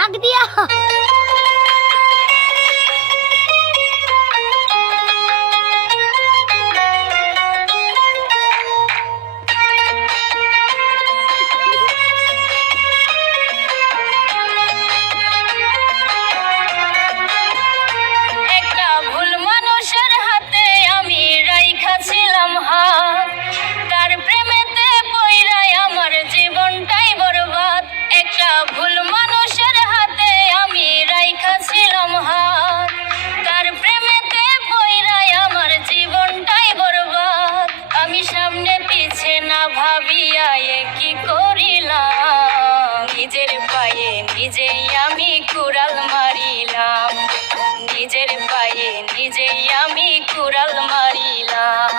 ডাক দিয়া নিজেই আমি কুড়াল মারিলাম, নিজের পায়ে নিজেই আমি কুড়াল মারিলাম।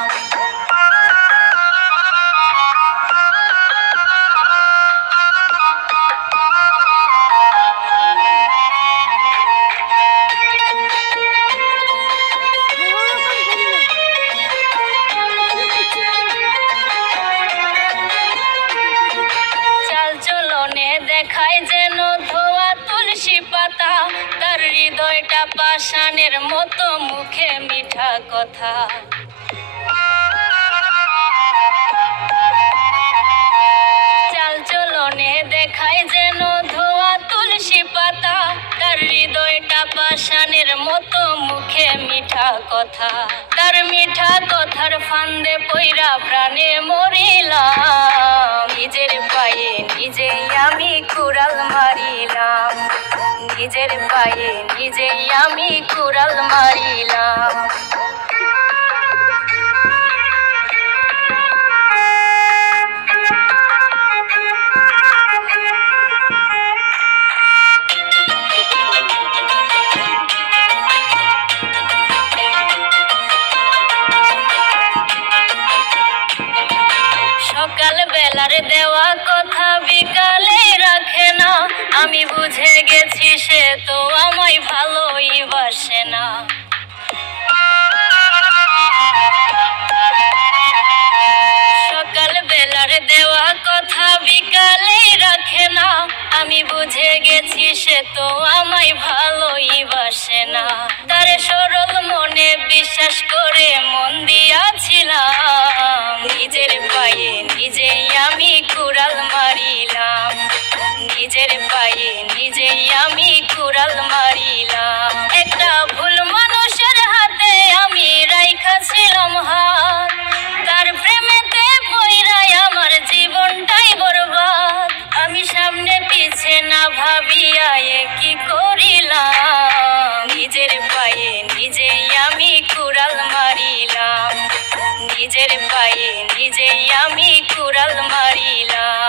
চাল চলনে দেখায় যেন ধোয়া তুলসী পাতা, তার হৃদয়টা পাষাণের মতো, মুখে মিঠা কথা। চাল চলনে দেখায় যেন ধোয়া তুলসী পাতা, তার হৃদয়টা পাষাণের মতো, মুখে মিঠা কথা। তার মিঠা কথার ফান্দে পইরা প্রাণে মরিলাম, নিজের পায়ে নিজেই আমি কুড়াল মারিলাম, নিজের পায়ে নিজেই আমি কুড়াল মারিলাম। সকাল বেলার দেওয়া কথা বিকালে রাখে না, আমি বুঝে গেছি সে তো আমায় ভালোই বাসে না। সকাল বেলার দেওয়া কথা বিকালে রাখে না, আমি বুঝে গেছি সে তো আমায় ভালোই বাসে না। তার সরল মনে বিশ্বাস করে মন দিয়াছিলাম, নিজের পায়ে নিজেই আমি কুড়াল মারিলাম, নিজের পায়ে নিজেই আমি কুড়াল মারিলাম। একটা ভুল মানুষের হাতে আমি রাইখাছিলাম হাত, তার প্রেমেতে পইড়াই আমার জীবনটাই বরবাদ। আমি সামনে পিছে না ভাবিয়া কি করিলাম, নিজের পায়ে নিজেই আমি কুড়াল মারিলাম, নিজের পায়ে নিজেই আমি কুড়াল মারিলাম।